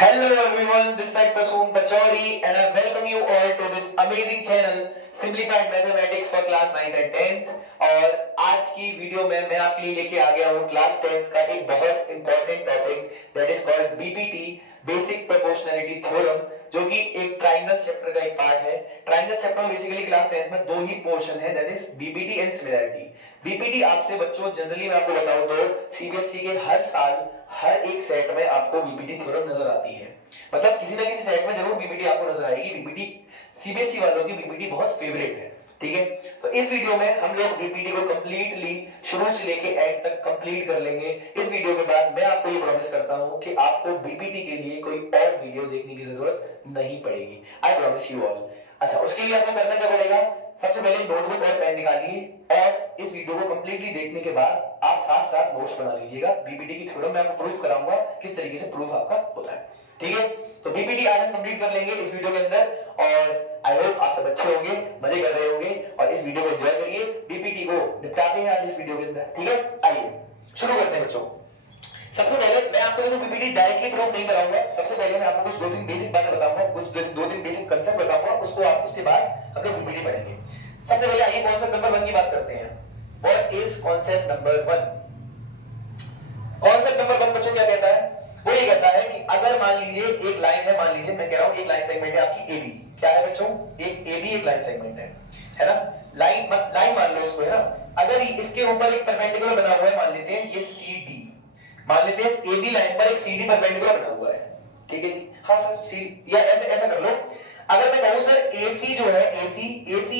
Hello everyone, this side Prasoon Pachori and I welcome you all to this amazing channel Simplified Mathematics for class 9th and 10th। और आज की video में मैं आपके लिए लेके आ गया हूँ क्लास 10th का एक बहुत important topic that is called BPT basic proportionality theorem, जो कि एक ट्राइंगल चैप्टर का एक पार्ट है। ट्राइंगल चैप्टर में बेसिकली क्लास 10th में दो ही पोर्शन है, that is BPT and similarity. BPT आपसे बच्चों जनरली मैं आपको बताऊं तो सीबीएसई के हर साल हर एक सेट में आपको बीपीटी थ्योरम नजर आती है। मतलब किसी ना किसी सेट में जरूर बीपीटी आपको नजर आएगी। बीपीटी सीबीएसई वालों की बीपीटी बहुत फेवरेट है, ठीक है। तो इस वीडियो में हम लोग बीपीटी को कंप्लीटली शुरू से लेके एंड तक कंप्लीट कर लेंगे। इस वीडियो के बाद मैं आपको ये प्रॉमिस करता हूं कि आपको बीपीटी के लिए कोई और वीडियो देखने की जरूरत नहीं पड़ेगी। I promise you all. अच्छा, उसके लिए आपको करना क्या पड़ेगा? सबसे पहले नोटबुक और पेन निकालिए और इस वीडियो को कंप्लीटली देखने के बाद आप साथ साथ नोट्स बना लीजिएगा। बीपीटी की थ्योरम मैं आपको प्रूफ कराऊंगा किस तरीके से प्रूफ आपका होता है, ठीक है। तो बीपीटी आज हम कंप्लीट कर लेंगे इस वीडियो के अंदर और आई होप आप सब अच्छे होंगे, मजे कर रहे होंगे और इस वीडियो को एंजॉय करिए। बीपीटी को निपटाते हैं आज इस वीडियो के अंदर, ठीक है। आइए शुरू करते हैं बच्चों। सबसे पहले मैं आपको जो बीपीटी डायरेक्टली प्रूफ नहीं कराऊंगा, सबसे पहले मैं आपको कुछ दो तीन बेसिक बातें बताऊंगा, कुछ दो तीन बेसिक कांसेप्ट बताऊंगा, उसको आप उसके बाद हम लोग बीपीटी पढ़ेंगे। सबसे पहले आइए कॉन्सेप्ट नंबर 1 की बात करते हैं। What is concept number 1? Concept number 1 बच्चों क्या कहता है? वो ये कहता है कि अगर मान लीजिए एक लाइन है, मान लीजिए मैं कह रहा हूं एक लाइन सेगमेंट है आपकी एबी। क्या है बच्चों? एक एबी एक लाइन सेगमेंट है ना। लाइन मान लो इसको, है ना। अगर इसके ऊपर एक परपेंडिकुलर बना हुआ है, मान लेते हैं ये CD, मान लेते हैं एबी लाइन पर एक CD परपेंडिकुलर बना हुआ है, ठीक है जी। हाँ सर CD, या ऐसे ऐसा कर लो। अगर मैं कहूं सर AC जो है AC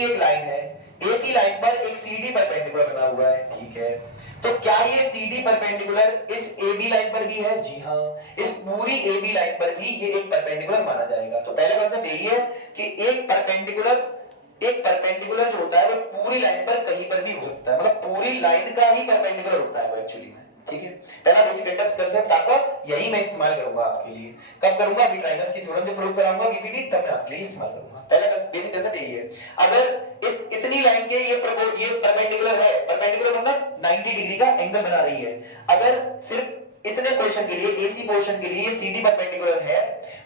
एक लाइन है, AC लाइन पर एक CD परपेंडिकुलर बना हुआ है, ठीक है। तो क्या ये CD परपेंडिकुलर इस AB लाइन पर भी है? जी हाँ, इस पूरी AB लाइन पर भी ये एक परपेंडिकुलर माना जाएगा। तो पहला कांसेप्ट यही है कि एक परपेंडिकुलर जो होता है वो पूरी लाइन पर कहीं पर भी हो सकता है, मतलब पूरी लाइन का ही परपेंडिकुलर होता है वो एक्चुअली में, ठीक है। पहला बेसिक कांसेप्ट आपका यही मैं इस्तेमाल करूंगा आपके लिए। कब करूंगा? अभी ट्रायंगल्स की थ्योरम जो प्रूफ कराऊंगा बीपीटी, तब मैं आपके लिए इस्तेमाल करूंगा। पहला बेसिक कांसेप्ट यही है। अगर इस इतनी लाइन के ये परपेंडिकुलर है, परपेंडिकुलर मतलब 90 डिग्री का एंगल बना रही है। अगर सिर्फ इतने पोर्शन के लिए, एसी पोर्शन के लिए ये CD परपेंडिकुलर है,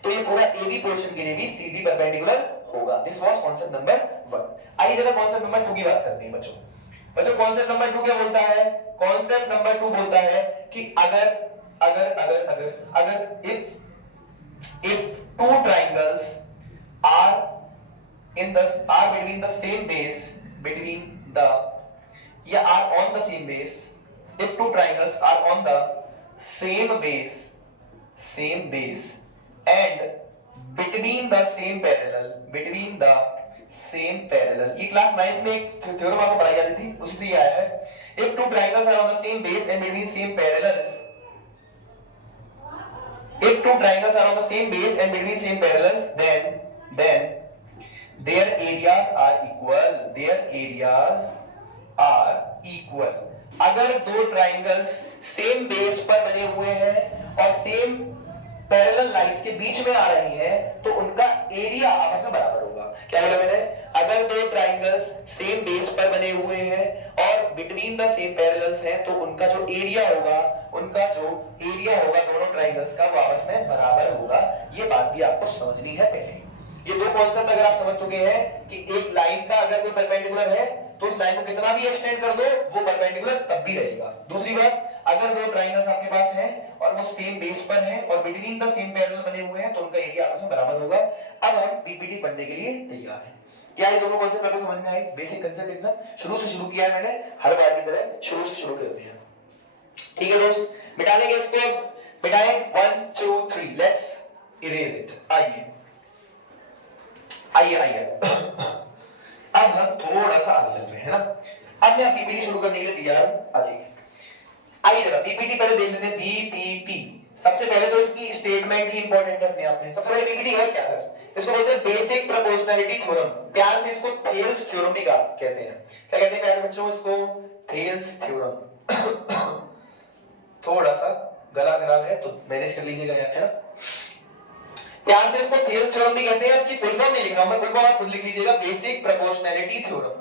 तो ये पूरा AB पोर्शन के लिए भी CD परपेंडिकुलर होगा। This was concept number 1। आइए जरा कांसेप्ट नंबर 2 की बात करते हैं बच्चों। कांसेप्ट नंबर 2 क्या बोलता है? कांसेप्ट नंबर 2 बोलता है कि अगर अगर अगर अगर अगर if two triangles are between the same base, are on the same base, if two triangles are on the same base and between the same parallel, ये क्लास 9th में एक थ्योरम आपको पढ़ाई जाती थी, उसी से ये आया है। if two triangles are on the same base and between same parallels, if two triangles are on the same base and between same parallels, then their areas are equal। अगर दो ट्राइंगल्स सेम बेस पर बने हुए हैं और same parallel lines के बीच में आ रही हैं, तो उनका एरिया आपस में बराबर होगा। क्या बोला मैंने? अगर दो ट्राइंगल्स सेम बेस पर बने हुए हैं और बिटवीन द सेम पैरेलल्स हैं, तो उनका जो एरिया होगा दोनों ट्राइंगल्स का वो आपस में बराबर होगा। ये बात भी आपको समझनी है पहले। ये दो कॉन्सेप्ट अगर आप समझ चुके हैं कि एक लाइन का अगर कोई परपेंडिकुलर है तो उस लाइन को कितना भी एक्सटेंड कर दो वो परपेंडिकुलर तब भी रहेगा। दूसरी बात, अगर दो ट्रायंगल्स आपके पास हैं और वो सेम बेस पर हैं और बिटवीन द सेम पैरेलल बने हुए हैं, तो उनका एरिया आपस में बराबर होगा। अब हम बीपीटी पढ़ने के लिए तैयार हैं। क्या ये दोनों कॉन्सेप्ट आपको समझ में आए? बेसिक कॉन्सेप्ट एकदम शुरू से शुरू किया है मैंने, हर बार की तरह शुरू से शुरू कर दिया, ठीक है दोस्त। मिटा लेंगे इसको, मिटाएं 1 2 3, लेट्स इरेज इट। आइए अब हम थोड़ा सा आगे चल रहे हैं ना। अब मैं बीपीटी शुरू करने के लिए तैयार हूं, आ जाइए। आइए जरा बीपीटी पहले देख लेते हैं। बीपीटी सबसे पहले तो इसकी स्टेटमेंट ही इंपॉर्टेंट है अपने आप में। सबसे पहले बीपीटी है क्या सर? इसको बोलते हैं बेसिक प्रोपोर्शनैलिटी थ्योरम, प्यार से इसको थेल्स थ्योरम भी कहते हैं। क्या कहते हैं प्यारे बच्चों इसको? Thales theorem. थोड़ा सा गला खराब है तो मैनेज कर लीजिएगा यार, है ना। प्यार से इसको थेल्स थ्योरम भी कहते हैं। उसकी फुल फॉर्म नहीं लिख रहा हूं मैं, फुल फॉर्म आप खुद लिख लीजिएगा, basic proportionality theorem.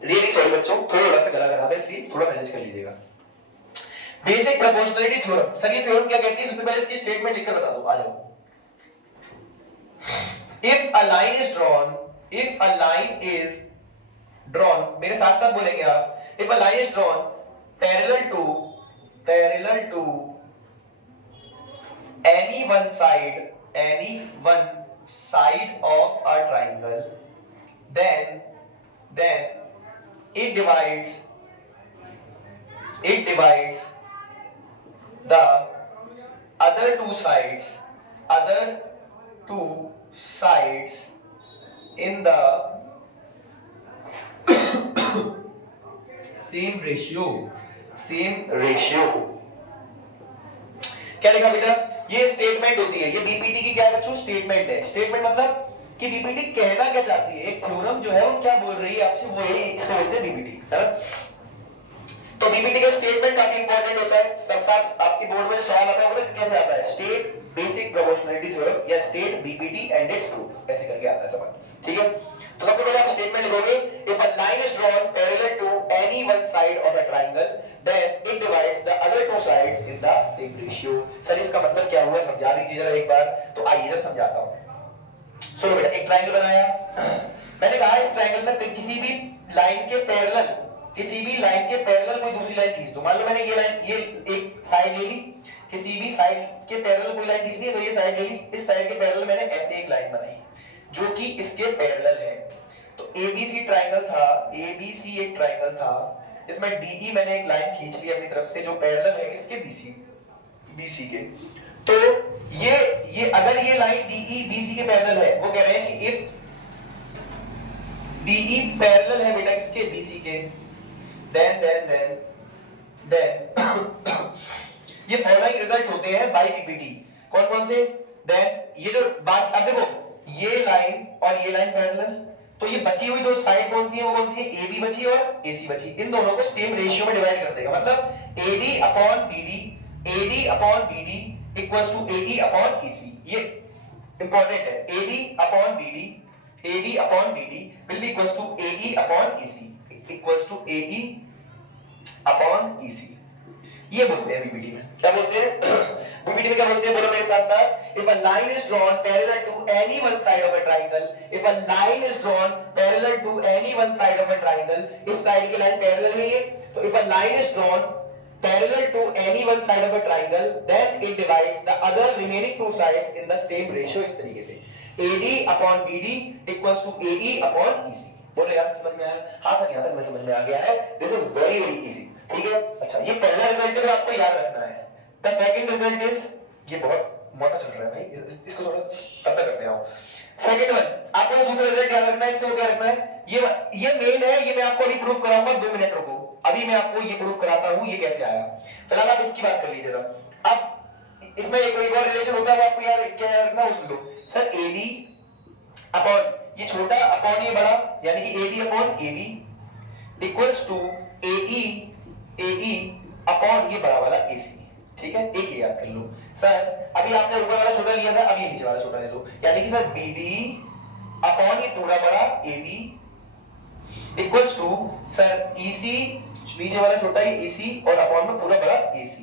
Really sorry बच्चों, थोड़ा सा गला खराब है इसलिए थोड़ा मैनेज कर लीजिएगा। Basic proportionality theorem. सर ये थ्योरम क्या कहती है? सबसे पहले इसकी स्टेटमेंट लिखकर बता दो, आ जाओ। If a line is drawn, if a line is drawn, मेरे साथ साथ बोलेंगे आप, if a line is drawn parallel to any one side of a triangle, then it divides the other two sides in the same ratio। क्या लिखा बेटा? ये statement होती है, ये बीपीटी की क्या बच्चों? स्टेटमेंट है। स्टेटमेंट मतलब कि बीपीटी कहना क्या चाहती है, एक थ्योरम जो है वो क्या बोल रही है आपसे, वो है, इसको बोलते हैं बीपीटी। तो बीपीटी का स्टेटमेंट काफी इंपॉर्टेंट होता है। सब साथ आपके बोर्ड में जो सवाल आता है वो कैसे आता है? स्टेट बेसिक प्रोपोर्शनलिटी थ्योरम या state BPT and it's proof, ऐसे करके आता है सवाल। ठीक है, तो सबसे पहले आप स्टेटमेंट लिखोगे, if a line is drawn parallel to any one side of a triangle, then it divides the other two sides in the same ratio. Sir इसका मतलब क्या हुआ, समझा दीजिए जरा एक बार। तो आइए जरा समझाता हूं। सुनो बेटा, एक ट्रायंगल बनाया, मैंने कहा इस ट्रायंगल में किसी भी लाइन के पैरेलल कोई दूसरी लाइन खींच दो। मान लो मैंने ये लाइन, ये एक साइड ले ली, किसी भी साइड के पैरेलल कोई लाइन खींचनी है, तो ये साइड ले ली, इस साइड के पैरेलल मैंने ऐसे एक लाइन बनाई जो कि इसके पैरेलल है। तो एबीसी ट्रायंगल था, एबीसी एक ट्रायंगल था, इसमें डीई मैंने एक लाइन खींच ली अपनी तरफ से जो पैरेलल है किसके? बीसी के। तो ये अगर ये लाइन डीई बीसी के पैरेलल है, वो कह रहे हैं कि इफ डीई पैरेलल है बेटा किसके? बीसी के, देन ये फॉलोइंग रिजल्ट होते हैं बाय बीपीटी। कौन कौन से? देन ये जो बात, अब देखो ये लाइन और ये लाइन पैरेलल, तो ये बची हुई दो साइड कौन सी है? वो कौन सी है? AB बची और AC बची, इन दोनों को सेम रेशियो में डिवाइड कर देगा। मतलब AD upon BD equals to AE upon EC। ये इंपॉर्टेंट है, AD upon BD will be equals to AE upon EC equals to AE upon EC। ये बोलते हैं बीपीटी में। क्या बोलते हैं? बीपीटी में क्या बोलते हैं? बोलो मेरे साथ साथ। If a line is drawn parallel to any one side of a triangle, if a line is drawn parallel to any one side of a triangle, इस साइड की लाइन पैरेलल है ये, तो if a line is drawn parallel to any one side of a triangle, then it divides the other remaining two sides in the same ratio। इस तरीके से AD upon BD equals to AE upon EC। बोलो यार समझ में आया? हाँ sir, यहाँ तक मैं समझ में आ गया है। This is very easy. ठीक है, अच्छा ये पहला रिजल्ट है, आपको याद रखना है। द सेकंड रिजल्ट इज, ये बहुत मोटा चल रहा है भाई, इसको थोड़ा पतला करते हैं। सेकंड वन, आपको दूसरा रिजल्ट याद रखना है। इससे क्या रखना है? ये मेन है, ये मैं आपको अभी प्रूफ कराऊंगा। 2 मिनट रुको, अभी मैं आपको ये प्रूफ कराता हूं ये कैसे आया। फिलहाल आप इसकी बात कर लीजिए जरा। अब इसमें एक और रिलेशन होता है, आपको यार क्या याद रखना, उस लो सर। AD अपॉन ये छोटा अपॉन ये बड़ा, यानी कि AD upon AB equals to AE upon ये बड़ा वाला AC। ठीक है, एक ही याद कर लो सर। अभी आपने ऊपर वाला छोटा लिया था, अभी नीचे वाला छोटा ले लो, यानी कि सर BD अपॉन ये पूरा बड़ा AB equals to sir EC, नीचे वाला छोटा ये EC और अपॉन में पूरा बड़ा AC।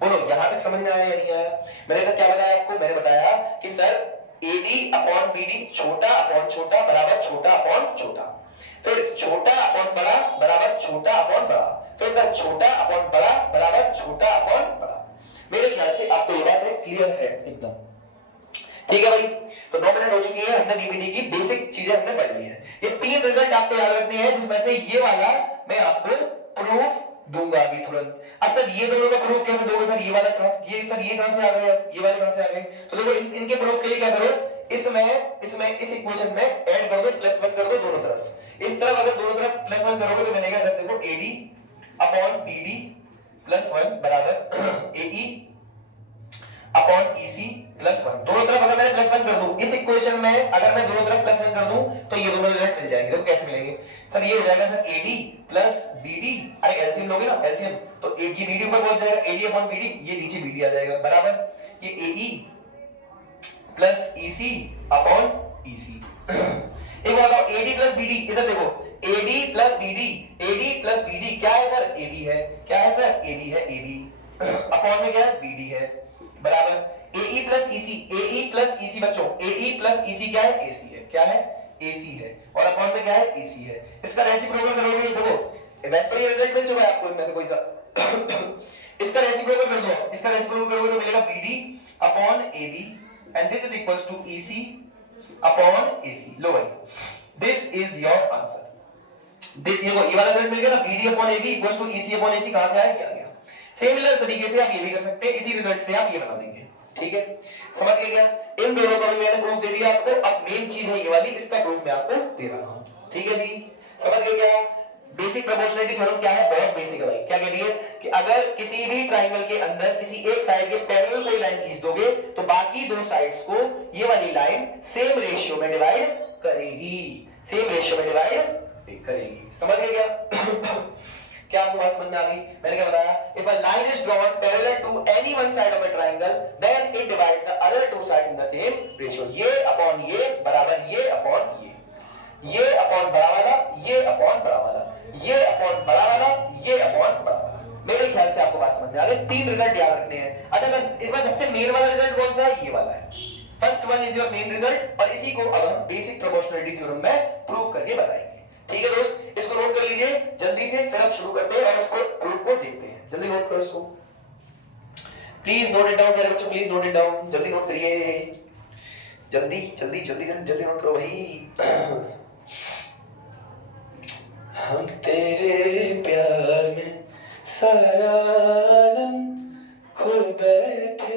बोलो यहां तक समझ में आया या नहीं आया? मैंने तो क्या बताया आपको? मैंने बताया कि सर AD अपॉन BD छोटा अपॉन छोटा बराबर छोटा अपॉन छोटा, फिर छोटा अपॉन बड़ा बराबर छोटा अपॉन बड़ा, फिर सर छोटा अपॉन बड़ा बराबर छोटा अपॉन बड़ा। मेरे ख्याल से आपको ये बात है क्लियर है एकदम? ठीक है भाई, तो 9 मिनट हो चुकी है, हमने बीपीटी की बेसिक चीजें हमने पढ़ ली है। ये 3 रिजल्ट आपको याद रखने हैं, जिसमें से ये वाला मैं आपको प्रूफ दूंगा अभी तुरंत। अब सर ये दोनों का प्रूफ कैसे दोगे सर? ये वाला कहां, ये सर ये कहां से आ गए, ये वाले कहां से आ गए? तो देखो इनके प्रूफ के लिए क्या करो, इसमें इस इक्वेशन में ऐड कर दो, +1 कर दो दोनों तरफ। इस तरफ अगर दोनों तरफ +1 करोगे तो बनेगा सर देखो AD अपॉन BD +1 बराबर AE अपॉन EC +1। दोनों तरफ अगर मैं +1 कर दूं, इस इक्वेशन में अगर मैं दोनों तरफ +1 कर दूं तो ये दोनों रिजल्ट मिल जाएंगे। देखो कैसे मिलेंगे सर? ये हो जाएगा सर AD प्लस BD, अरे एलसीएम लोगे ना, एलसीएम तो ये BD ऊपर पहुंच जाएगा, AD अपॉन BD, ये नीचे BD आ जाएगा बराबर ये AE plus EC upon EC। एक बात बताओ, AD प्लस BD, इधर देखो AD plus BD, AD plus BD क्या है सर? AB है। क्या है सर? AB है, AB। अपॉन में क्या है, BD है, बराबर AE plus EC, AE plus EC बच्चों, AE प्लस EC क्या है, AC है, क्या है, AC है, और अपॉन में क्या है, EC है। इसका रेसिप्रोकल करोगे, देखो वैसे ही रिजल्ट मिल चुका है आपको इनमें से कोई सा इसका रेसिप्रोकल कर दो, इसका रेसिप्रोकल करोगे तो मिलेगा BD upon AB and this is equals to EC upon AC। लो भाई, दिस इज योर आंसर। देखो ये वाला रिजल्ट मिल गया ना, BD upon AB equals to EC upon AC, कहां से आया, ये आ गया। सिमिलर तरीके से आप ये भी कर सकते हैं, इसी रिजल्ट से आप ये बना देंगे, ठीक है, समझ गए क्या। इन दोनों का भी मैंने प्रूफ दे दिया आपको, अब मेन चीज है ये वाली, इसका प्रूफ मैं आपको दे रहा हूं, ठीक है जी, समझ गए क्या। बेसिक प्रोपोर्शनलिटी थ्योरम क्या है, बहुत बेसिक है भाई। क्या कह रही है कि अगर किसी भी ट्राइंगल के अंदर किसी एक साइड के पैरेलल कोई लाइन खींच दोगे तो बाकी दो साइड्स को ये वाली लाइन सेम रेशियो में डिवाइड करेगी, सेम रेशियो में डिवाइड करेगी, समझ गए क्या क्या आपको बात समझ में आ गई। मैंने क्या बताया, if a line is drawn parallel to any one side of a triangle then it divides the other two sides in the same ratio. ये अपॉन ये बराबर ये अपॉन ये अपॉन बड़ा वाला, ये अपॉन बड़ा वाला, ये अपॉन बड़ा वाला, ये अपॉन बड़ा वाला। मेरे ख्याल से आपको बात समझ में आ गई। तीन रिजल्ट याद रखने हैं। अच्छा सर, इसमें सबसे मेन वाला रिजल्ट कौन सा है, ये वाला है। First one is your main result, और इसी को अब हम बेसिक प्रोपोर्शनलिटी थ्योरम में प्रूव करके बताएंगे, ठीक है दोस्त। इसको नोट कर लीजिए जल्दी से, फिर हम शुरू करते हैं और उसको प्रूफ को देखते हैं। जल्दी नोट करो इसको, प्लीज नोट इट डाउन मेरे बच्चों, प्लीज नोट इट डाउन, जल्दी नोट करिए, जल्दी जल्दी जल्दी जल्दी नोट करो भाई। हम तेरे प्यार में सारा आलम खो बैठे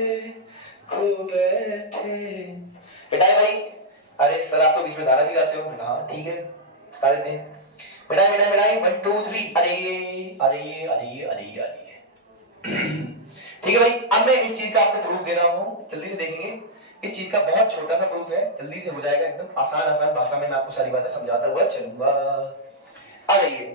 बेटा भाई। अरे सर आप तो बीच में गाना भी गाते हो। हाँ ठीक है, गा देते हैं। बेटा बेटा बेटा 1 2 3 आ जाइए आ जाइए आ जाइए आ जाइए आ जाइए। ठीक है भाई, अब मैं इस चीज का आपको प्रूफ दे रहा हूँ, जल्दी से देखेंगे। इस चीज का बहुत छोटा सा प्रूफ है, जल्दी से हो जाएगा, एकदम आसान आसान भाषा में मैं आपको सारी बातें समझाता हुआ चलूंगा। आ जाइए,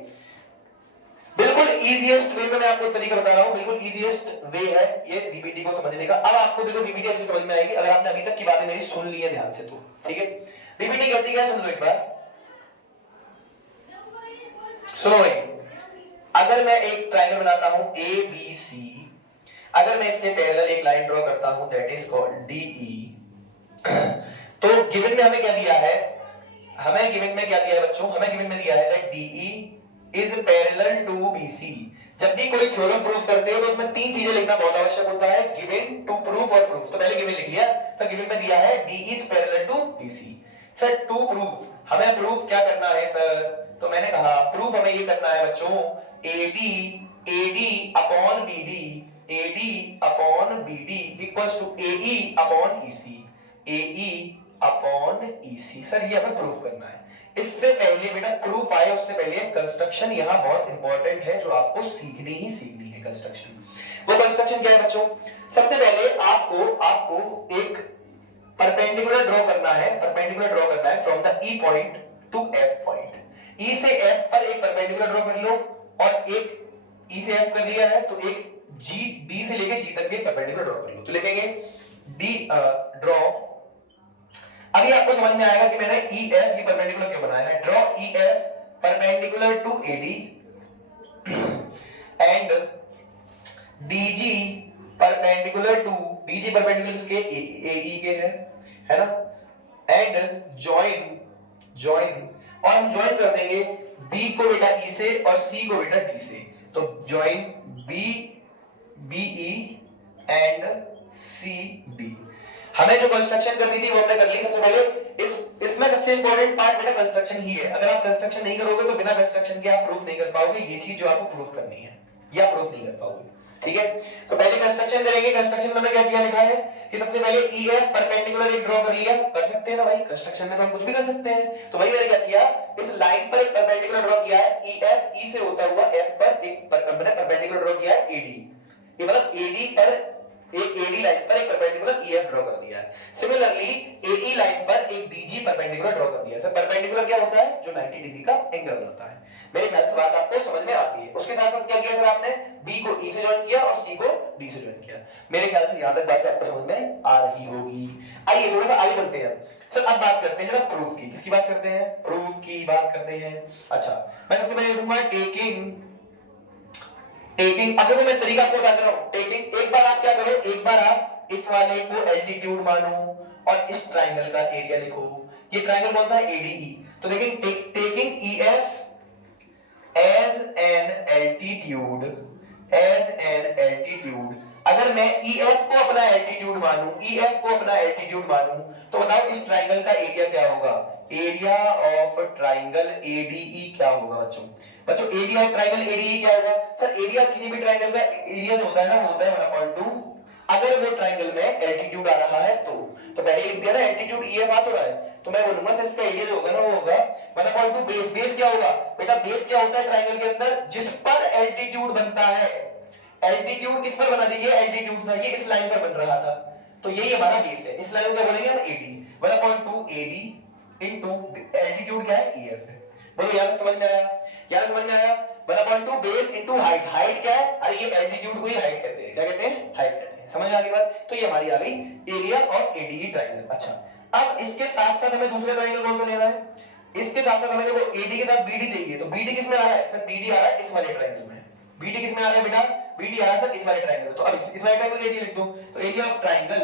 बिल्कुल इजीएस्ट वे में मैं आपको तरीका बता रहा हूँ, बिल्कुल इजीएस्ट वे है ये बीपीटी को समझने का। अब आपको देखो बीपीटी अच्छे समझ में आएगी अगर आपने अभी तक की बातें मेरी सुन ली है ध्यान से तो, ठीक है। बीपीटी कहती है, सुन लो एक बार, सुनो भाई। अगर मैं एक ट्रायंगल बनाता हूं ABC, अगर मैं इसके पैरेलल एक लाइन ड्रॉ करता हूं दैट इज कॉल्ड DE, तो गिवन में हमें क्या दिया है, हमें गिवन में क्या दिया है बच्चों, हमें गिवन में दिया है that DE is parallel to BC। जब भी कोई थ्योरम प्रूफ करते हो तो उसमें तीन चीजें लिखना बहुत आवश्यक होता है, गिवन, टू प्रूफ और प्रूफ। तो पहले गिवन लिख लिया, तो गिवन में दिया है DE is parallel to BC। Sir to proof, हमें प्रूफ क्या करना है सर, तो मैंने कहा प्रूफ हमें ये करना है बच्चों, AD upon BD, AD upon BD equals to AE upon EC, AE upon EC। Sir ये हमें प्रूफ करना है। इससे पहले बेटा प्रूफ आए उससे पहले कंस्ट्रक्शन यहाँ बहुत इंपॉर्टेंट है जो आपको सीखनी ही सीखनी है। कंस्ट्रक्शन, वो कंस्ट्रक्शन क्या है बच्चों, सबसे पहले आपको एक परपेंडिकुलर ड्रॉ करना है, परपेंडिकुलर ड्रॉ करना है from the E point two F point. E से F पर एक परपेंडिकुलर ड्रॉ कर लो, और एक E से F कर लिया है तो एक D से लेके G तक के परपेंडिकुलर ड्रॉ कर लो। तो लिखेंगे D ड्रॉ, अभी आपको समझ में आएगा कि मैंने EF ये परपेंडिकुलर क्यों बनाया है। Draw EF perpendicular to AD and DG perpendicular to, DG perpendicular किसके, AE के है ना, एंड जॉइन, और हम जॉइन कर देंगे B को बेटा E से और C को बेटा D से। तो जॉइन BE एंड CD। हमें जो कंस्ट्रक्शन करनी थी वो हमने कर ली। सबसे पहले इसमें सबसे इंपॉर्टेंट पार्ट बेटा कंस्ट्रक्शन ही है। अगर आप कंस्ट्रक्शन नहीं करोगे तो बिना कंस्ट्रक्शन के आप प्रूफ नहीं कर पाओगे ये चीज जो आपको प्रूफ करनी है, या प्रूफ नहीं कर पाओगे, ठीक है। तो पहले कंस्ट्रक्शन करेंगे। कंस्ट्रक्शन में हमने क्या किया, लिखा है कि सबसे पहले EF परपेंडिकुलर एक ड्रॉ कर लिया, कर सकते हैं ना भाई, कंस्ट्रक्शन में तो हम कुछ भी कर सकते हैं। तो वही मैंने क्या किया, इस लाइन पर एक परपेंडिकुलर ड्रॉ किया है, EF E से होता हुआ F पर एक परपेंडिकुलर ड्रॉ किया है AD, ये मतलब AD पर एक AD लाइन पर एक परपेंडिकुलर EF ड्रॉ कर दिया है। सिमिलरली AE लाइन पर एक DG परपेंडिकुलर ड्रॉ कर दिया है। सर परपेंडिकुलर क्या होता है, जो 90 डिग्री का एंगल बनाता है। मेरे ख्याल से बात आपको समझ में आती है। उसके साथ साथ क्या किया सर आपने, B को E से ज्वाइन किया और C को D से ज्वाइन किया। मेरे ख्याल से यहां तक बात आपको समझ में आ रही होगी। आइए थोड़ा सा आगे चलते हैं। सर अब बात करते हैं जरा प्रूफ की। किसकी बात करते हैं, प्रूफ की बात करते हैं। अच्छा मैं सबसे पहले लिखूंगा टेकिंग टेकिंग, अब देखो मैं तरीका आपको बता रहा हूं। टेकिंग, एक बार आप क्या करो, एक बार आप इस वाले को एल्टीट्यूड मानो और इस ट्राइंगल का एरिया लिखो। ये ट्राइंगल कौन सा है, एडीई। तो लेकिन taking EF as an altitude, as an altitude, अगर मैं ईएफ को अपना एल्टीट्यूड मानूं, ईएफ को अपना एल्टीट्यूड मानूं, तो बताओ इस ट्राइंगल का एरिया क्या होगा, एरिया ऑफ ट्राइंगल एडीई क्या होगा बच्चों। बच्चों एरिया ऑफ ट्राइंगल एडीई क्या होगा, सर एरिया किसी भी ट्राइंगल का एरिया जो होता है ना, वो होता है 1/2, अगर वो ट्राइंगल में एल्टीट्यूड आ रहा है तो पहले लिख दिया ना, एल्टीट्यूड ईएफ आ तो रहा है, तो मैं बोलूंगा सर इसका एरिया जो होगा ना, वो होगा 1/2 बेस। बेस क्या होगा बेटा, बेस क्या होता है ट्राइंगल के अंदर, जिस पर एल्टीट्यूड बनता है। एल्टीट्यूड किस पर बना दी, ये एल्टीट्यूड था, ये इस लाइन पर बन रहा था, तो यही हमारा बेस है। इस लाइन को क्या बोलेंगे हम, एडी। 1/2 एडी इनटू एल्टीट्यूड क्या है, ईएफ है। बोलो यार समझ में आया, यार समझ में आया। 1/2 बेस इनटू हाइट, हाइट क्या है, अरे ये एल्टीट्यूड को ही हाइट कहते हैं, क्या कहते हैं, हाइट कहते हैं। समझ में आ गई बात, तो ये हमारी आ गई एरिया ऑफ एडीई ट्राइंगल। अच्छा, अब इसके साथ साथ हमें दूसरा ट्राइंगल कौन सा लेना है, इसके साथ साथ हमें देखो एडी के साथ बीडी चाहिए, तो बीडी किस में आ रहा है, सर बीडी आ रहा है इस वाले ट्राइंगल में। बीडी किस में आ रहा है बेटा, बीडी आ रहा है सर इस वाले ट्राइंगल में। तो अब इस वाले ट्राइंगल का एरिया लिख दो, तो एरिया ऑफ ट्राइंगल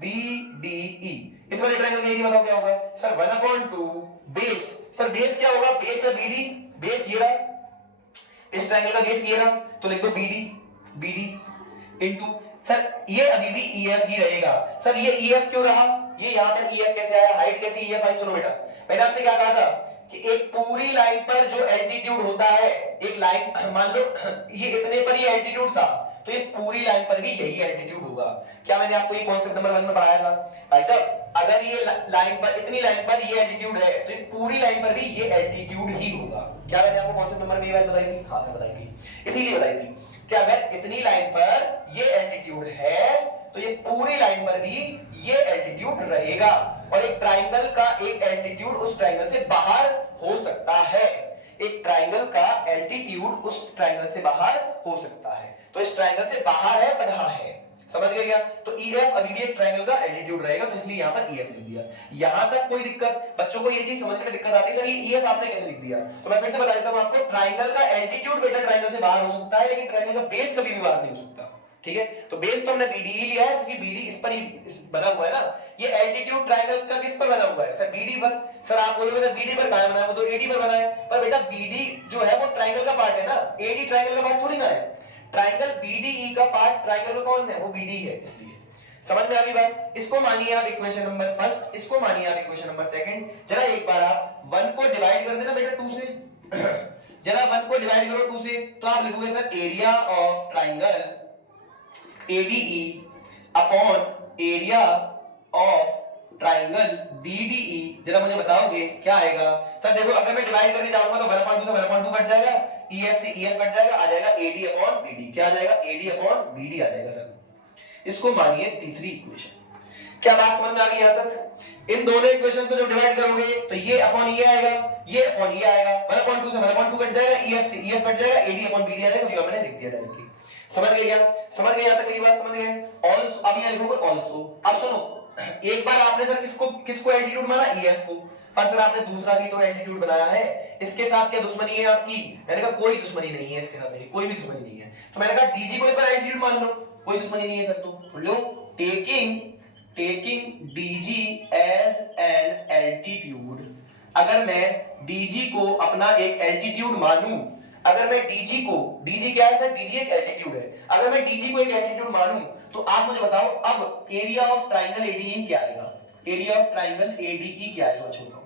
बीडीई, इस वाले ट्राइंगल का एरिया बताओ क्या होगा, सर 1/2 बेस। सर बेस क्या होगा, बेस या बीडी, बेस ये रहा, इस ट्राइंगल का बेस ये रहा, तो लिख दो बीडी, बीडी इनटू, सर ये अभी भी ईएफ ही रहेगा। सर ये ईएफ क्यों रहा, ये यहां पर ईएफ कैसे आया, हाइट कैसे ईएफ आई, सुनो बेटा, मैंने आपसे क्या कहा था कि एक पूरी लाइन पर जो एल्टीट्यूड होता है, एक लाइन मान लो ये इतने पर ये एल्टीट्यूड था, तो ये पूरी लाइन पर भी यही एल्टीट्यूड होगा। क्या मैंने आपको ये कॉन्सेप्ट नंबर 1 में पढ़ाया था भाई साहब, अगर ये लाइन पर, इतनी लाइन पर ये एल्टीट्यूड है, तो ये पूरी लाइन पर भी ये एल्टीट्यूड ही होगा। क्या मैंने आपको कॉन्सेप्ट नंबर में ये बात बताई थी, हां सर बताई थी, इसीलिए बताई थी कि अगर इतनी लाइन पर ये एल्टीट्यूड है, तो ये पूरी लाइन पर भी ये एल्टीट्यूड रहेगा, और एक ट्राइंगल का एक एल्टीट्यूड उस ट्राइंगल से बाहर हो सकता है, एक ट्राइंगल का एल्टीट्यूड उस ट्राइंगल से बाहर हो सकता है, तो इस ट्राइंगल से बाहर है, बना है, समझ गए क्या। तो ईएफ अभी भी एक ट्राइंगल का एल्टीट्यूड रहेगा, तो इसलिए यहां पर ईएफ लिख दिया। यहां तक कोई दिक्कत, बच्चों को ये चीज समझने में दिक्कत आती है, सर ये ईएफ आपने कैसे लिख दिया, तो मैं फिर से बता देता हूं आपको, ट्राइंगल का एल्टीट्यूड बेटा ट्राइंगल से बाहर हो सकता है, लेकिन ट्राइंगल का बेस कभी भी बाहर नहीं हो सकता, ठीक है। तो बेस तो हमने बीडी लिया है, क्योंकि बीडी इस पर ही बना हुआ है ना, ये एल्टीट्यूड ट्राइंगल का किस पर बना हुआ है, सर बीडी पर। सर आप बोलोगे सर बीडी पर कहां बना है, वो तो एडी पर बना है, पर बेटा बीडी जो है वो ट्राइंगल का पार्ट है ना, एडी ट्राइंगल का पार्ट थोड़ी ना है, ट्राइंगल बीडीई का पार्ट ट्राइंगल में कौन है, वो बीडी है, इसलिए समझ में आ गई बात। इसको मानिए आप इक्वेशन नंबर फर्स्ट, इसको मानिए आप इक्वेशन नंबर सेकंड। जरा एक बार आप 1 को डिवाइड कर देना बेटा 2 से जरा 1 को डिवाइड करो 2 से, तो आप लिखोगे sir area of triangle ADE upon area of triangle BDE। जरा मुझे बताओगे क्या आएगा, सर देखो अगर मैं डिवाइड करने जाऊंगा तो 1/2 से 1/2 कट जाएगा, EF से EF कट जाएगा, आ जाएगा AD अपॉन BD, क्या आ जाएगा, AD अपॉन BD आ जाएगा सर। इसको मानिए तीसरी इक्वेशन। क्या बात समझ में आ गई यहां तक। इन दोनों इक्वेशन को जब डिवाइड करोगे तो ये अपॉन ये आएगा, ये अपॉन ये आएगा, 1/2 से 1/2 कट जाएगा, EF से EF कट जाएगा, AD अपॉन BD आ जाएगा, जो मैंने लिख दिया डायरेक्टली। समझ गए क्या, समझ गए यहां तक मेरी बात, समझ गए। ऑल्सो, अब यहां लिखोगे ऑल्सो। अब सुनो, एक बार आपने सर किसको एल्टीट्यूड माना, EF को, पर सर आपने दूसरा भी तो एल्टीट्यूड बनाया है, इसके साथ क्या दुश्मनी है आपकी, मैंने कहा कोई दुश्मनी नहीं है इसके साथ, मेरी कोई भी दुश्मनी नहीं है, तो मैंने कहा DG को एक बार एल्टीट्यूड मान लो, कोई दुश्मनी नहीं है सर, तो लो taking DG as an altitude. अगर मैं DG को अपना एक एल्टीट्यूड मानूं, अगर मैं DG को, DG क्या है सर, DG एक एल्टीट्यूड है, अगर मैं DG को एक एल्टीट्यूड मानूं, तो आप मुझे बताओ अब एरिया ऑफ ट्राइंगल ADE क्या आएगा, एरिया ऑफ ट्राइंगल ADE क्या आएगा, बताओ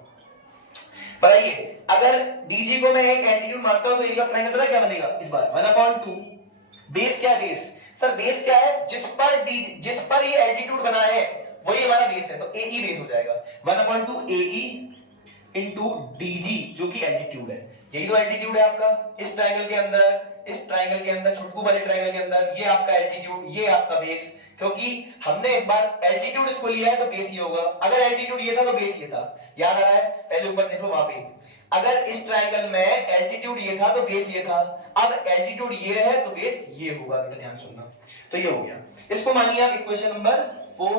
बताइए। अगर DG को मैं एक एल्टीट्यूड मानता हूं तो एरिया ऑफ ट्राइंगल पता क्या बनेगा इस बार, 1/2। बेस क्या है, बेस सर बेस क्या है, जिस पर ये एल्टीट्यूड बना है वही हमारा बेस है, तो AE बेस हो जाएगा, 1/2 AE इनटू DG जो कि एल्टीट्यूड है, यही तो एल्टीट्यूड है आपका इस ट्राइंगल के अंदर, इस ट्राइंगल के अंदर, छुटकू वाले ट्राइंगल के अंदर, ये आपका एल्टीट्यूड, ये आपका बेस, क्योंकि हमने इस बार एल्टीट्यूड इसको लिया है तो बेस ही होगा, अगर एल्टीट्यूड ये था तो बेस ये था, याद आ रहा है, पहले ऊपर देख लो वहां पे, अगर इस ट्राइंगल में एल्टीट्यूड ये था तो बेस ये था, अब एल्टीट्यूड ये रहे तो बेस ये होगा, बेटा ध्यान सुनना, तो ये हो गया। इसको मानिए आप इक्वेशन नंबर 4।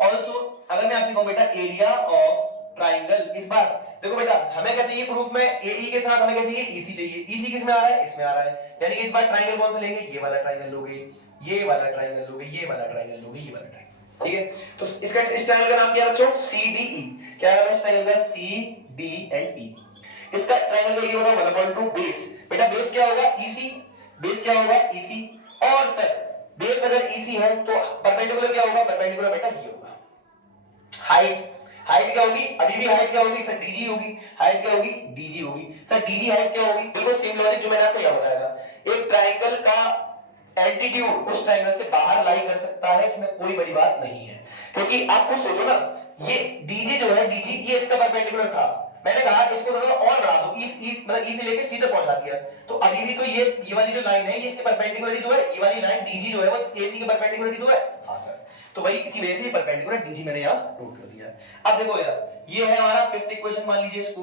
ऑल्सो अगर मैं आपसे कहूं बेटा एरिया ऑफ ट्राइंगल, इस बार देखो बेटा हमें क्या चाहिए प्रूफ में, एई के साथ हमें क्या चाहिए, ईसी चाहिए। ईसी किस में आ रहा है, इसमें आ रहा है, यानी कि इस बार ट्राइंगल कौन सा लेंगे, ये वाला ट्राइंगल लोगे, ये वाला ट्राइंगल लोगे, ये वाला ट्राइंगल लोगे, ये वाला ट्राइंगल। ठीक है, तो इसका इस ट्राइंगल का नाम क्या है बच्चों, CDE। क्या नाम है इस ट्राइंगल का, CDE। इसका ट्राइंगल का ये होगा 1/2 बेस। बेटा बेस क्या होगा, EC। बेस क्या होगा, EC। और सर बेस अगर EC है तो परपेंडिकुलर क्या होगा, परपेंडिकुलर बेटा ये होगा। हाइट, हाइट क्या होगी, अभी भी हाइट क्या होगी सर, DG होगी। हाइट क्या होगी, DG होगी। सर DG हाइट क्या होगी, बिल्कुल सेम लॉजिक जो मैंने आपको यहां बताया था। एक ट्राइंगल का एल्टीट्यूड उस ट्राइंगल से बाहर लाई कर सकता है, इसमें कोई बड़ी बात नहीं है। क्योंकि आप खुद सोचो ना, ये DG जो है, DG ये इसका परपेंडिकुलर था, मैंने कहा इसको थोड़ा और बढ़ा दो, मतलब E से लेके C तक पहुंचा दिया, तो अभी भी तो ये वाली जो लाइन है ये इसके परपेंडिकुलर ही तो है। ये वाली लाइन DG जो है वो AC के परपेंडिकुलर ही तो है। हाँ सर, तो वही इसी वजह से परपेंडिकुलर DG मैंने यहां नोट कर दिया। अब देखो यार, ये है हमारा फिफ्थ इक्वेशन, मान लीजिए इसको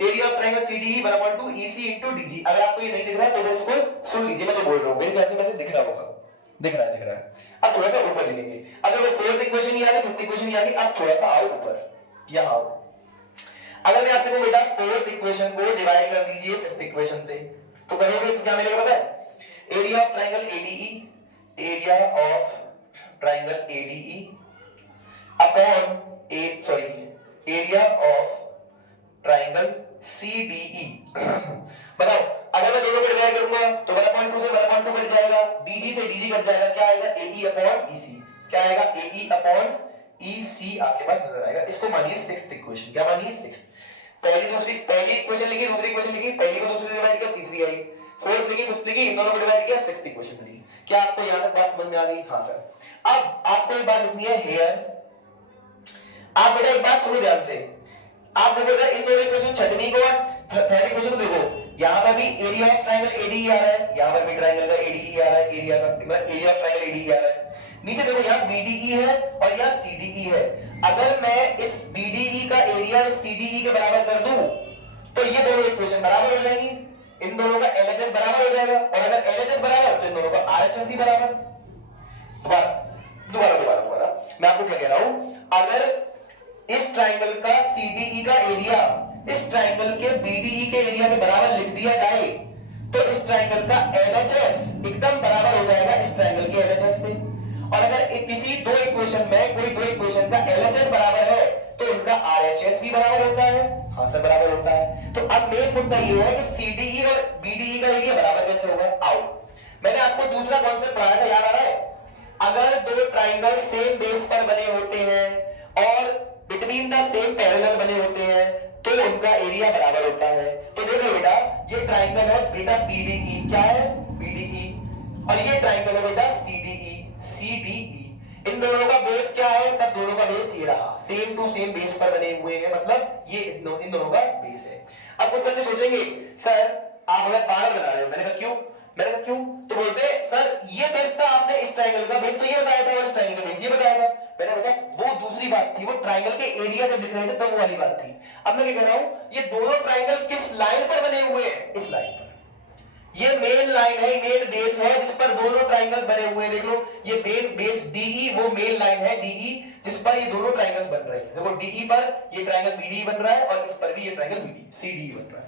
area of triangle CDE 1/2 EC into DG। अगर आपको ये नहीं दिख रहा है तो इसको सुन लीजिए, मैं तो बोल रहा हूं, मेरे ख्याल से वैसे दिख रहा होगा, दिख रहा है। अब थोड़ा सा ऊपर ले लेंगे। अब देखो फोर्थ इक्वेशन ये आ गई, फिफ्थ इक्वेशन ये आ गई, अब थोड़ा सा आओ ऊपर, यहां आओ। अगर मैं आपसे कहूं बेटा फोर्थ इक्वेशन को डिवाइड कर दीजिए फिफ्थ इक्वेशन से, तो करोगे तो क्या मिलेगा पता है, area of triangle ADE, area of triangle ADE upon area of triangle CDE। बताओ अगर मैं दोनों को डिवाइड करूंगा तो 1/2 से 1/2 कट जाएगा, DG से DG कट जाएगा, क्या आएगा AE अपॉन EC। क्या आएगा AE अपॉन EC आपके पास नजर आएगा। इसको मानिए सिक्स्थ इक्वेशन। क्या मानिए, सिक्स्थ। पहली इक्वेशन लिखी, दूसरी इक्वेशन लिखी, पहली को दूसरी से डिवाइड किया, तीसरी आई, फोर्थ लिखी, फिफ्थ लिखी, इन दोनों को डिवाइड किया, सिक्स्थ इक्वेशन बनी। क्या आपको यहां तक बात समझ में आ गई? हाँ सर। अब आपको एक बात लिखनी है हियर, आप बेटा एक बात सुनो ध्यान से, आप देखो इन दोनों इक्वेशन छठवीं को और थर्ड इक्वेशन को देखो, यहां पर भी एरिया ऑफ ट्रायंगल ADE आ रहा है, यहां पर भी ट्रायंगल का ADE आ रहा है, एरिया ऑफ ट्रायंगल ADE आ रहा है। नीचे देखो यहां BDE है और यहां CDE है। अगर मैं इस BDE का एरिया CDE के बराबर कर दूं तो ये दोनों इक्वेशन बराबर हो जाएंगी, इन दोनों का LHS बराबर हो जाएगा, और अगर LHS बराबर तो इन दोनों का RHS भी बराबर। दोबारा मैं आपको क्या कह रहा हूं, अगर इस ट्राइंगल का CDE का एरिया इस ट्राइंगल के BDE के एरिया के बराबर लिख दिया जाए तो इस ट्राइंगल का LHS एकदम बराबर हो जाएगा इस ट्राइंगल के LHS से। और अगर किसी दो इक्वेशन में कोई दो इक्वेशन का LHS बराबर है तो उनका RHS भी बराबर होता है। हाँ सर, बराबर होता है। तो अब मेन मुद्दा ये है कि CDE और BDE का एरिया बराबर कैसे होगा। आओ, मैंने आपको दूसरा कॉन्सेप्ट पढ़ाया था, याद आ रहा है? अगर दो ट्राइंगल सेम बेस पर बने होते हैं और बिटवीन द सेम पैरेलल बने होते हैं तो उनका एरिया बराबर होता है। तो देख लो बेटा, ये ट्राइंगल है बेटा BDE, क्या है BDE, और ये ट्राइंगल है बेटा CDE। इन दोनों का बेस क्या है, सब दोनों का बेस ये रहा, सेम टू सेम बेस पर बने हुए हैं, मतलब ये इन दोनों का बेस है। अब कुछ बच्चे सोचेंगे सर आप हमें पागल बना रहे हो। मैंने कहा क्यों, तो बोलते सर ये बेस था, आपने इस ट्राइंगल का बेस तो ये बताया था और इस ट्राइंगल का बेस ये बताया था। मैंने बेटा वो दूसरी बात थी, वो ट्राइंगल के एरिया जब लिख रहे थे तब वो वाली बात थी। अब मैं क्या कह रहा हूं, ये दोनों ट्राइंगल किस लाइन पर बने हुए हैं, इस लाइन पर। ये मेन लाइन है, मेन बेस है जिस पर दोनों ट्राइंगल्स बने हुए हैं। देख लो ये मेन बेस DE, वो मेन लाइन है DE जिस पर ये दोनों ट्राइंगल्स बन रहे हैं। देखो DE पर ये ट्राइंगल BDE बन रहा है और इस पर भी ये ट्राइंगल CDE बन रहा है।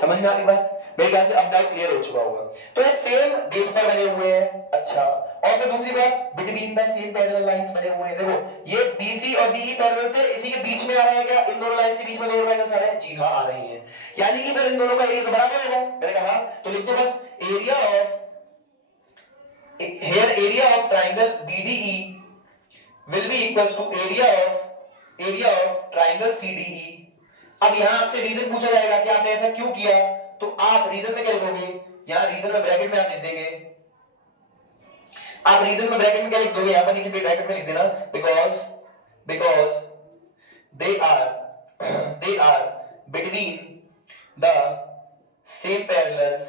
समझ में आ गई बात? मेरे ख्याल से अब डाउट क्लियर हो चुका होगा। तो ये सेम बेस पर बने हुए हैं। अच्छा, और फिर दूसरी बात, between the same parallel lines बने हुए हैं। देखो ये BC और DE पैरेलल थे, इसी के बीच में आ रहे हैं क्या, इन दोनों लाइंस के बीच में दोनों ट्रायंगल्स आ रहे हैं? जी हां, आ रहे हैं, यानी कि फिर इन दोनों का एरिया तो बराबर होगा। मैंने कहा तो लिख दो बस, area of triangle BDE will be equals to area of triangle CDE। अब यहां आपसे रीजन पूछा जाएगा कि आपने ऐसा क्यों किया, तो आप रीजन में क्या लिखोगे, यहां रीजन में ब्रैकेट में आप लिख देंगे, आप रीजन में ब्रैकेट में क्या लिख दोगे, यहां पर नीचे भी ब्रैकेट में लिख देना, because they are between the same parallels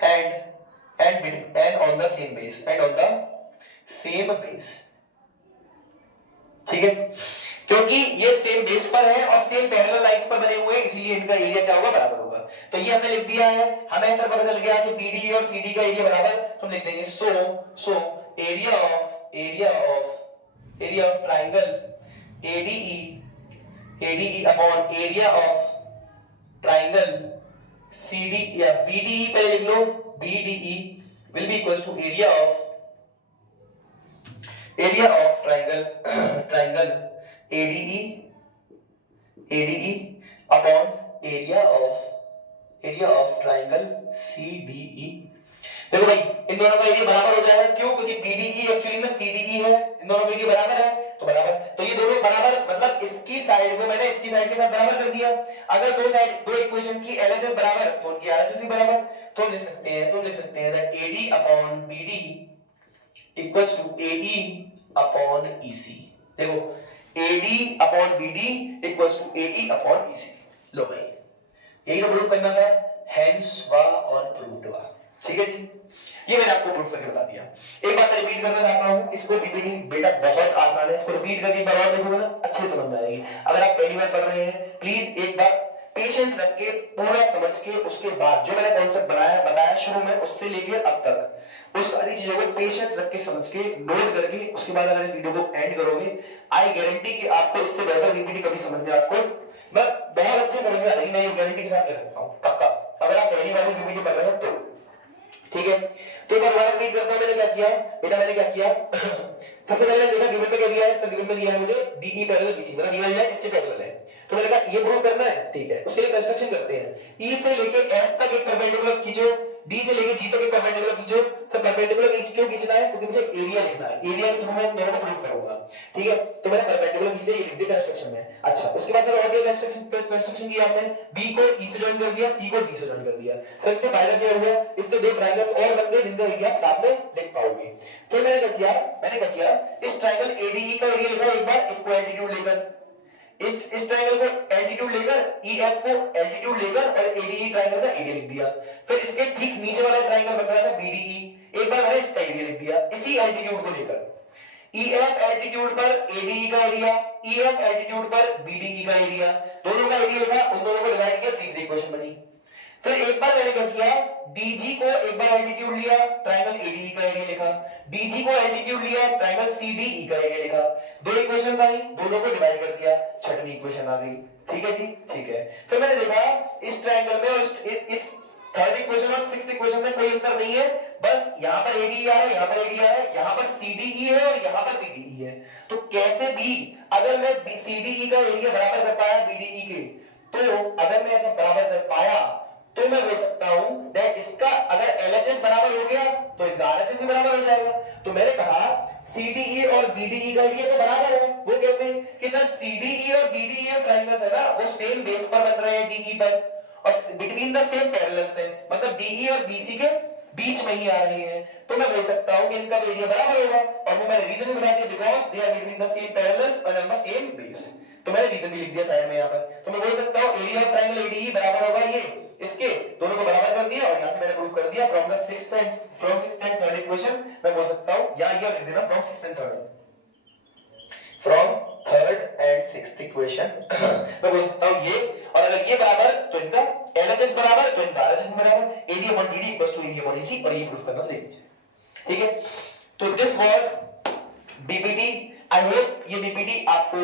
and on the same base। ठीक है, क्योंकि ये सेम बेस पर है और सेम पैरेलल लाइंस पर बने हुए हैं, इसलिए इनका एरिया क्या होगा, बराबर होगा। तो ये हमने लिख दिया है, हमें ऐसा पता चल गया कि BDE और CD का एरिया बराबर, तो हम लिख देंगे so area of area of triangle ADE upon area of triangle CD या BDE पहले लिख लो, BDE will be equals to area of triangle ADE upon area of triangle CDE। देखो भाई इन दोनों का एरिया बराबर हो जाएगा, क्यों? क्योंकि BDE एक्चुअली में CDE है, इन दोनों का एरिया बराबर है तो बराबर, तो ये दोनों बराबर मतलब इसकी साइड को मैंने इसकी साइड के साथ बराबर कर दिया। अगर दो इक्वेशन की LHS बराबर तो उनकी RHS भी बराबर, तो लिख सकते हैं that AD upon BD equals to AE upon EC। देखो AD upon BD equals to AE upon EC। लो भाई यही तो प्रूफ करना था, hence वा और proved वा। ठीक है जी, ये मैंने आपको प्रूफ करके बता दिया। एक बात रिपीट करना चाहता हूं, इसको पीपीटी बेटा बहुत आसान है, इसको रिपीट करके एक बार और देखोगे ना अच्छे समझ में आएगी। अगर आप पहली बार पढ़ रहे हैं प्लीज एक बार पेशेंस रख के पूरा समझ के उसके बाद जो मैंने कॉन्सेप्ट बताया शुरू में उससे लेके अब तक उस सारी चीजों को पेशेंस रख के समझ के नोट करके उसके बाद अगर इस वीडियो को एंड करोगे, आई गारंटी कि आपको इससे बेहतर पीपीटी कभी समझ में आपको बहुत अच्छे समझ में आएगी। मैं ये गारंटी के साथ कह सकता हूं पक्का, अगर आप पहली बार पीपीटी पढ़ रहे हो तो। ठीक है, तो एक बार रिपीट करता हूं, मैंने क्या किया सबसे पहले देखा गिवन में क्या दिया है, सर गिवन में दिया है मुझे DE पैरेलल BC, मतलब गिवन है इसके पैरेलल है, तो मैंने कहा ये प्रूव करना है। ठीक है, उसके लिए कंस्ट्रक्शन करते हैं। E से लेके F तक एक परपेंडिकुलर खींचो, D से लेके G तक एक परपेंडिकुलर खींचो। सब परपेंडिकुलर क्यों खींचना है? क्योंकि मुझे एरिया लिखना है, एरिया के थ्रू मैं दोनों को प्रूव करूंगा। ठीक है, तो मैंने परपेंडिकुलर खींचे, ये लिख दिया कंस्ट्रक्शन में। अच्छा, उसके बाद सर और क्या कंस्ट्रक्शन किया आपने? B को E से जॉइन कर दिया, C को D से जॉइन कर दिया। सर इससे फायदा क्या हुआ? इससे दो ट्रायंगल्स और बन गए जिनका एरिया साथ में लिख पाओगे। फिर मैंने क्या किया इस ट्रायंगल ADE का एरिया लिखा एक बार, इसको एल्टीट्यूड लेकर, इस ट्रायंगल को एल्टीट्यूड लेकर, EF को एल्टीट्यूड लेकर और ADE ट्रायंगल का एरिया लिख दिया। फिर इसके ठीक नीचे वाला ट्रायंगल बन रहा था BDE, एक बार मैंने इसका एरिया लिख दिया इसी एल्टीट्यूड को लेकर। EF एल्टीट्यूड पर ADE का एरिया, EF एल्टीट्यूड पर BDE का एरिया, दोनों का एरिया लिखा, उन दोनों को डिवाइड किया, तीसरी इक्वेशन बनी। फिर एक बार मैंने क्या किया, DG को एक बार एल्टीट्यूड लिया, ट्रायंगल ADE का एरिया लिखा, DG को एल्टीट्यूड लिया, ट्रायंगल CDE का एरिया लिखा, दो इक्वेशन आई, दोनों को डिवाइड कर दिया, छठवीं इक्वेशन आ गई। ठीक है जी, ठीक है। फिर मैंने देखा इस ट्रायंगल में और इस थर्ड इक्वेशन और सिक्स्थ इक्वेशन में कोई अंतर नहीं है, बस यहां पर ADE आ रहा है, यहां पर ADE आ रहा है, यहां पर CDE है और यहां पर BDE है। तो कैसे भी अगर मैं CDE का एरिया बराबर कर पाया BDE के, तो अगर मैं ऐसा बराबर कर पाया तो मैं बोल सकता हूं दैट इसका अगर LHS बराबर हो गया तो इसका RHS भी बराबर हो जाएगा। तो मैंने कहा CDE और BDE का एरिया तो बराबर है। वो कैसे कि सर CDE और BDE ट्रायंगल्स है ना, वो सेम बेस पर बन रहे हैं DE पर और बिटवीन द सेम पैरेलल्स है, मतलब DE और BC के बीच में ही आ रही है। तो मैं बोल सकता हूं कि इनका एरिया बराबर होगा और वो मैंने रीजन भी बता दिया because they are between the same parallels और ऑन द सेम बेस। तो मैंने रीजन भी लिख दिया साइड में यहां पर। तो मैं बोल सकता हूं एरिया ऑफ ट्रायंगल ADE बराबर होगा ये इसके, दोनों को बराबर कर दिया और यहां से मैंने प्रूफ कर दिया from sixth and third equation. मैं बोल सकता हूं या ये लिख देना from third and sixth equation मैं बोल सकता हूं ये, और अगर ये बराबर तो इनका LHS बराबर तो इनका RHS बराबर, AD upon BD equals to AE upon EC, और ये प्रूफ करना सीख लीजिए। ठीक है, तो this was BPT। I hope ये BPT आपको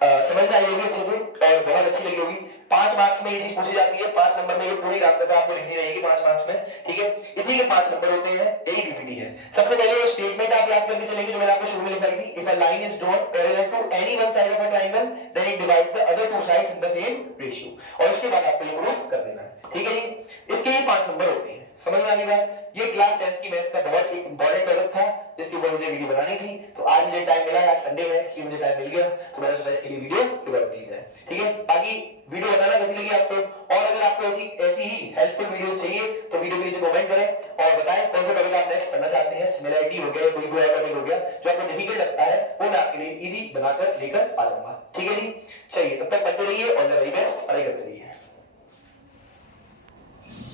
समझ में आई होगी अच्छे से और बहुत अच्छी लगी होगी। 5 मार्क्स में ये चीज पूछी जाती है, 5 नंबर में ये पूरी रात तक आपको लिखनी रहेगी 5 मार्क्स में। ठीक है, इसी के 5 नंबर होते हैं, यही BPT है। सबसे पहले वो स्टेटमेंट आप याद करके चलेंगे जो मैंने आपको शुरू में लिखाई थी, if a line is drawn parallel to any one side of a triangle then it divides the other two sides in the same ratio, और उसके बाद आपको ये प्रूफ कर देना है। ठीक है जी, इसके ये 5 नंबर होते हैं। समझ में आ गई बात? ये क्लास 10 की मैथ्स का बहुत एक इंपॉर्टेंट टॉपिक था जिसके ऊपर मुझे वीडियो बनानी थी, तो आज मुझे टाइम मिला, आज संडे है इसलिए मुझे टाइम मिल गया, तो मैंने सोचा इसके लिए वीडियो डिवेलप कर ली जाए। ठीक है, बाकी वीडियो बताना कैसी लगी आपको, और अगर आपको ऐसी ही हेल्पफुल वीडियोस चाहिए तो वीडियो के नीचे कमेंट करें और बताएं कौन सा टॉपिक आप नेक्स्ट पढ़ना चाहते हैं। सिमिलरिटी हो गया, कोई भी टॉपिक हो गया जो आपको डिफिकल्ट लगता है वो मैं आपके लिए इजी बनाकर लेकर आ जाऊंगा। ठीक है जी, चलिए तब तक पढ़ते रहिए और द वेरी बेस्ट, पढ़ाई करते रहिए।